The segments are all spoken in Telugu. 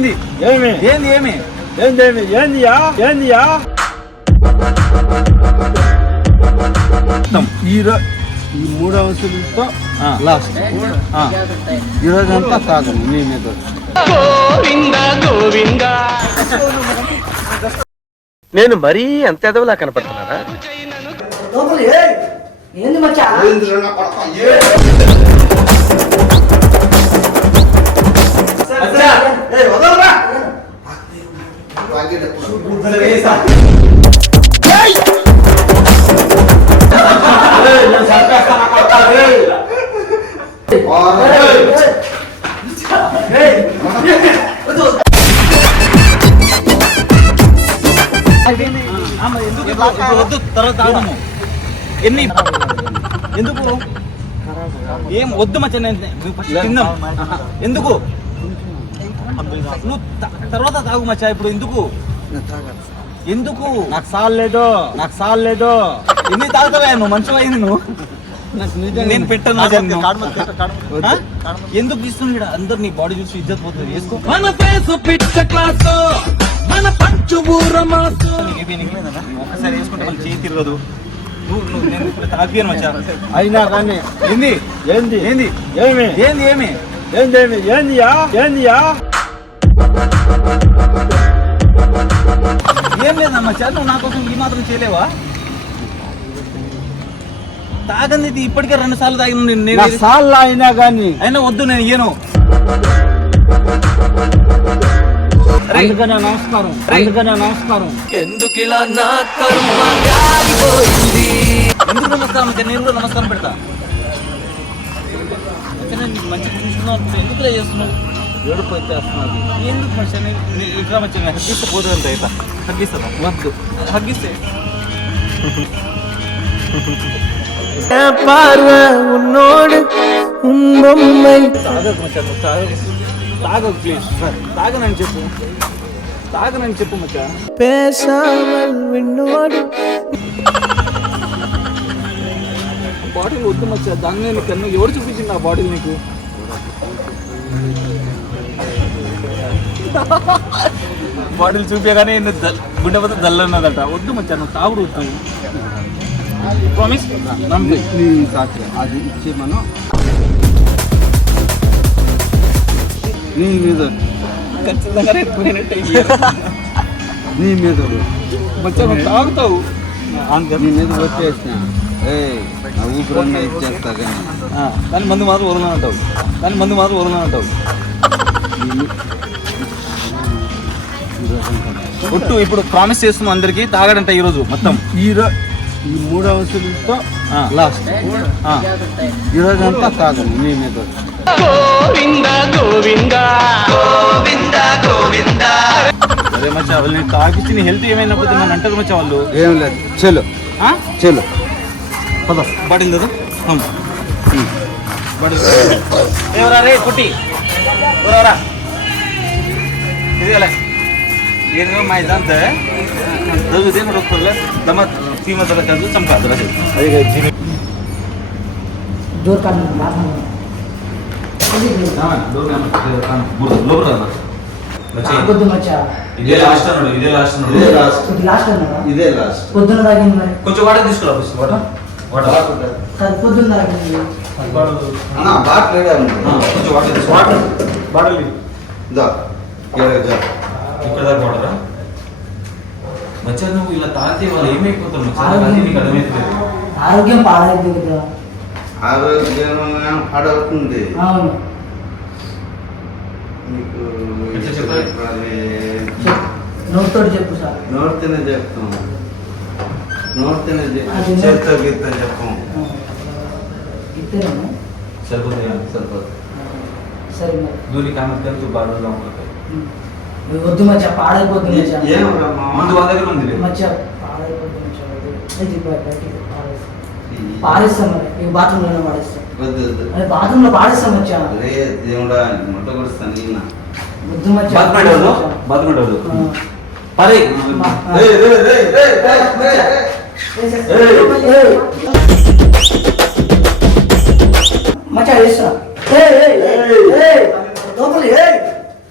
ఏంది? ఏమి? ఏంది ఏమి? ఏందేమి ఏందియా? ఏందియా? ఈ ఈ మూడు అంశాలతో ఆ. లాస్ట్. ఆ. ఈ రోజంతా తాగము మీ మీద. నేను మరీ అంత ఎదవలా ఏయ్! ఏంది వద్దు తర్వాత ఎన్ని ఎందుకు? ఏం వద్దు మచ్చ నేను తిందాం ఎందుకు? నువ్వు తర్వాత తాగు మచ్చా ఇప్పుడు ఎందుకు? ఎందుకు? నాకు సాలేదు నాకు సాలేదు ఎన్ని తాగుతావా నువ్వు? మంచిగా అయింది నువ్వు. నేను పెట్టను? ఎందుకు ఇస్తున్నాడు అందరు నీ బాడీ చూసి ఇజ్జత్ పోతుంది వేసుకో. మన ఫేస్ పిచ్చ క్లాస్ మన పంచు ఊరమాసు ఒక్కసారి వేసుకుంటే మళ్ళీ చేయి తిరగదు. అయినా కానీ. ఏంది? ఏంది? ఏంది? ఏమి? ఏంది ఏమి? ఏందేమి ఏందియా? ఏందియా? ఏం లేదమ్మా నా కోసం ఈ మాత్రం చేయలేవా? తాగంది ఇది ఇప్పటికే రెండు సార్లు తాగిన నేను సార్లు అయినా కానీ అయినా వద్దు నేను. అందుకనే నమస్కారం రేయ్. అందుకనే నమస్కారం. ఎందుకు నమస్కారం అంటే నేను కూడా నమస్కారం పెడతా? అయితే నేను నీకు మంచి చూసుకున్నావు అనుకుంటే ఎందుకు ఇలా చేస్తున్నావు? ఏడుపు వచ్చేస్తున్నది ఎందుకు మంచి ఇట్లా మంచి హగ్గిస్తే పోతుంది అంత ఇట్లా. హగ్గిస్తా వద్దు. హగ్గిస్తే. తాగకు మచ్చా నువ్వు తాగకు. తాగకు ప్లీజ్ తాగనని చెప్పు. తాగనని చెప్పు మచ్చా. బాటిల్ వద్దు మచ్చా. దాన్ని నేను కన్ను ఎవరు చూపించింది ఆ బాటిల్ నీకు? బాటిల్ చూపించగానే గుండె పోతే దల్లన్నదట వద్దు మచ్చా నువ్వు తాగుడు వద్దు. ప్రామిస్ నమ్మి నీ సాక్షి అది ఇచ్చి మనం. నీ మీద. ఖచ్చితంగా నీ మీద నువ్వు తాగుతావు. నీ మీద వచ్చేసిన ఏ ఊపిరన్నా ఇచ్చేస్తా కానీ. దాని మందు మాత్రం వదలను అంటావు దాని మందు మాత్రం వదలను అంటావు ఒట్టు ఇప్పుడు ప్రామిస్ చేస్తున్నాం అందరికి తాగడంట ఈ రోజు మొత్తం. ఈ ఈ మూడు అవసరంతో లాస్ట్ ఈరోజు అంతా తాగం మేమే గోవింద గోవింద. గోవింద గోవింద. అదే తాగిచ్చి నీ హెల్త్ ఏమైనప్పుడు నన్ను అంటారు మచ్చా వాళ్ళు? ఏం లేదు చెలు చెలు పద. పడింది కదా ఎవరా రే పుట్టి ఎవరా ಏನು ಮಾಹಿತಿ ಅಂತ ಇದೇನು ರೊಕ್ಕಲ್ಲ ನಮ್ಮ ಸೀಮಾ ತರ ಕಲ್ದು ಚಮಕ ಅದ್ರ ಅದಕ್ಕೆ ಜೀನಿ జోర్ కాదు బాత్రూమ్ పొద్దు మచ్చా ఇదే లాస్ట్ అన్నాడు ఇదే లాస్ట్ ఇదే అన్నాడు లాస్ట్ కొద్ది లాస్ట్ అన్నారా ఇదే లాస్ట్ పొద్దున తాగింది మరి కొంచెం వాటర్ తీసుకురా బస్ వాటర్ వాటర్ కాదు పొద్దున తాగింది అన్నా బాట్ లేడా కొంచెం వాటర్ తీసుకో వాటర్ బాటిల్ దా ఇక్కడ దాకా వాటరా మచ్చా నువ్వు ఇలా తాగితే వాళ్ళు ఏమైపోతారు? మచ్చా ఆరోగ్యం- అది నీకు అర్థమైతలేదు ఆరోగ్యం పాడైంది కదా. ఆరోగ్యం పాడవుతుంది. అవును? చెప్పు. సార్. నోడితేనే చెప్తాం. నోడితేనే అది నో- చేత్తో గీత చెప్పం. ఇద్దరేమో సరిపోతుంది? సరిపోతుంది. సరే మరి. దూరి కామెత్తంతో బాగా వద్దు మచ్చా పాడైపోతుంది మచ్చా ఏం మందు వాళ్ళ దగ్గర ఉంది మచ్చా పాడైపోతుంది మచ్చా వద్దు. ఇది బయట, బయటికి పాడేస్తా. ఈ బాత్రూమ్లోనే పాడేస్తాం వద్దు వద్దు అదే బాత్రూమ్లో పాడేస్తాం మచ్చా రే దేవుడా ముట్ట కొడుస్తాను నిన్న వద్దు మచ్చా బాత్రూమ్ మచ్చా. బాత్రూమ్ డోర్ ఆ. పరే మా- రేయ్, రేయ్, రేయ్, రేయ్, రేయ్, రేయ్. ఏయ్. మచ్చా వేస్తా ఏయ్, ఏయ్, ఏయ్, ఏయ్. లోపలి ఏయ్.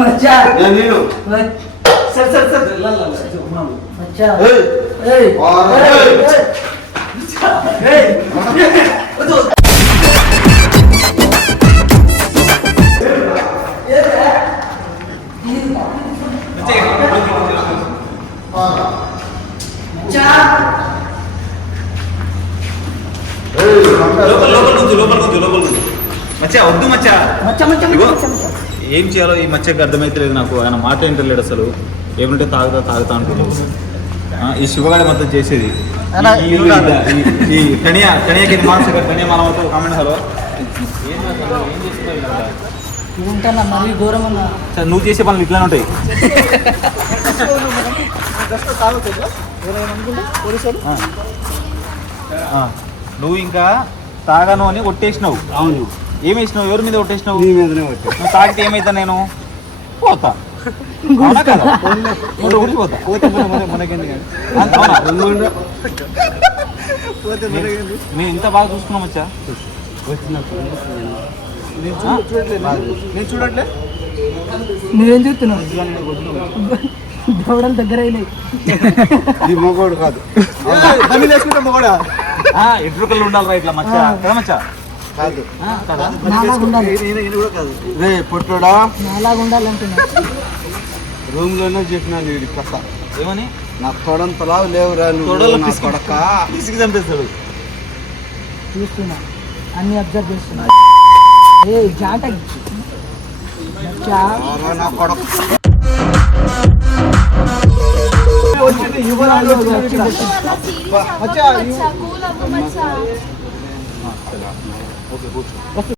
మచ్చా. నేను నేను మచ్చ- సరే సరే సరే లా, లా, లా. ఉన్నాను. మచ్చా. ఏయ్, ఏయ్, వారా. ఏయ్, ఏయ్. ఏయ్. మచ్చా. ఏయ్, చంపేస్తా. లోపల లోపల నుంచి లోపల నుంచి లోపల నుంచి మచ్చా వద్దు మచ్చా మచ్చా, మచ్చా, ఇగో. మచ్చా, మచ్చా. ఏం చేయాలో ఈ మచ్చకి అర్థమైతలేదు నాకు. ఆయన మాట ఏంటలేడు అసలు. ఏమంటే తాగుతా తాగుతా అంటున్నాడు. ఆ, ఈ శివగాడి మొత్తం చేసేది. ఈ- కణియా కణియాకి మానసిక కణియా మనం కామెంట్ హలో. నువ్వు చేసే పనులు ఇట్లానే ఉంటాయి. ఆ. ఆ. నువ్వు ఇంకా తాగాను అని కొట్టేసినావు. అవును. ఏం వేసినావు ఎవరి మీద కొట్టేసినావు? నీ మీదనే వచ్చా నువ్వు తాగితే ఏమైతా నేను? పోతా. అవునా కదా? నువ్వు ఊరిపోతా అవునా? నేను ఇంత బాగా చూసుకున్నాం వచ్చా నేను చూడట్లే? నువ్వేం చూస్తున్నావు దవడలు దగ్గర అయినాయి. ఇది మగోడు కాదు. మగోడా ఎట్రుకలు ఉండాలి రా ఇట్లా మచ్చ. కదా మచ్చ? కాదు. రే పొట్టోడా. రూమ్లోనే చెప్పినా నీడి కథ. ఏమని? నా తొడంతలా లేవురా నువ్వు కొడక. పిసికి చంపేస్తాడు. చూస్తున్నా. అన్ని అబ్జర్వ్ చేస్తున్నా. ఏ జాట మచ్చా ఆరా నా కొడక. వచ్చింది యువరాజు వచ్చింది 오케이, 그렇죠.